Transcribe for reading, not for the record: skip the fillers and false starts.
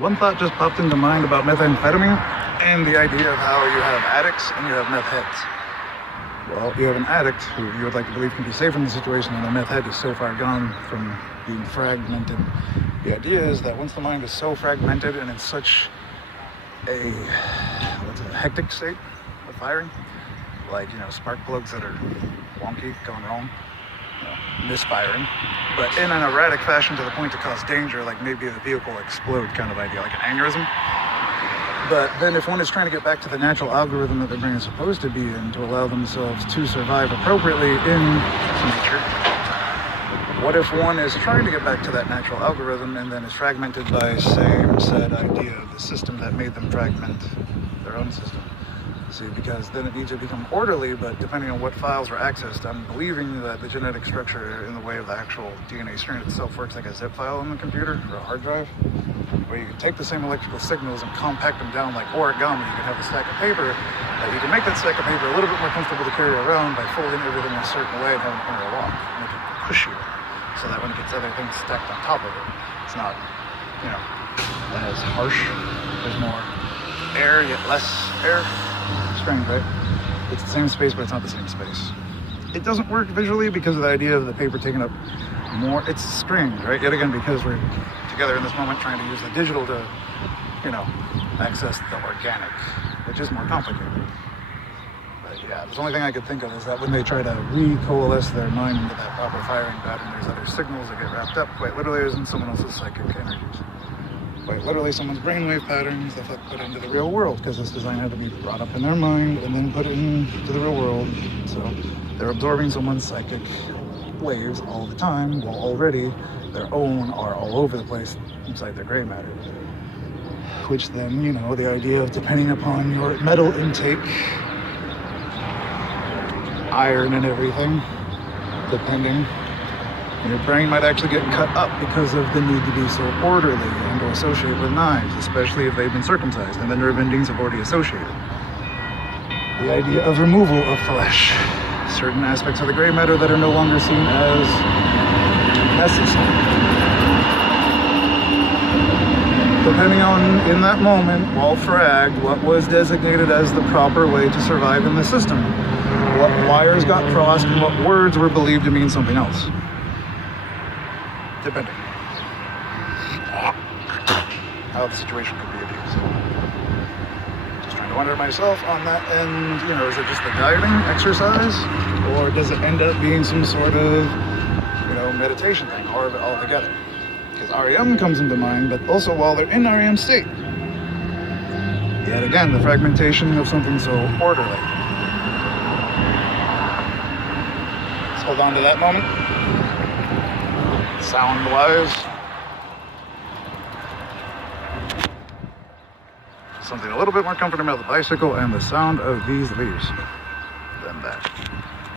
One thought just popped into mind about methamphetamine and the idea of how you have addicts and you have meth heads. Well, you have an addict who you would like to believe can be safe in the situation, and the meth head is so far gone from being fragmented. The idea is that once the mind is so fragmented and in such a hectic state of firing, like, spark plugs that are wonky, going wrong, misfiring, but in an erratic fashion to the point to cause danger, like maybe the vehicle explode kind of idea, like an aneurysm. But then if one is trying to get back to the natural algorithm that their brain is supposed to be in to allow themselves to survive appropriately in nature, what if one is trying to get back to that natural algorithm and then is fragmented by same said idea of the system that made them fragment their own system? See, because then it needs to become orderly, but depending on what files were accessed, I'm believing that the genetic structure in the way of the actual DNA strand itself works like a zip file on the computer or a hard drive, where you can take the same electrical signals and compact them down like origami. You can have a stack of paper, that you can make that stack of paper a little bit more comfortable to carry around by folding everything in a certain way and having it under a lock, make it cushier, so that when it gets other things stacked on top of it, it's not, as harsh. There's more air, yet less air. Strange, right? It's the same space, but it's not the same space. It doesn't work visually because of the idea of the paper taking up more. It's strange, right? Yet again, because we're together in this moment trying to use the digital to, access the organic, which is more complicated. But yeah, the only thing I could think of is that when they try to recoalesce their mind into that proper firing pattern, there's other signals that get wrapped up quite literally as in someone else's psychic energies. Quite literally someone's brainwave patterns that get put into the real world, because this design had to be brought up in their mind and then put into the real world. So they're absorbing someone's psychic waves all the time, while already their own are all over the place inside their gray matter. Which then, the idea of depending upon your metal intake, iron and everything, depending, your brain might actually get cut up because of the need to be so orderly and to associate with knives, especially if they've been circumcised and the nerve endings have already associated. The idea of removal of flesh, certain aspects of the gray matter that are no longer seen as necessary. Depending on, in that moment, while fragged, what was designated as the proper way to survive in the system. What wires got crossed and what words were believed to mean something else. Depending how the situation could be abused. Just trying to wonder myself on that end, is it just a guiding exercise, or does it end up being some sort of, meditation thing, or of it all together? Because REM comes into mind, but also while they're in REM state, yet again, the fragmentation of something so orderly. Let's hold on to that moment. Sound-wise, something a little bit more comforting about the bicycle and the sound of these leaves than that.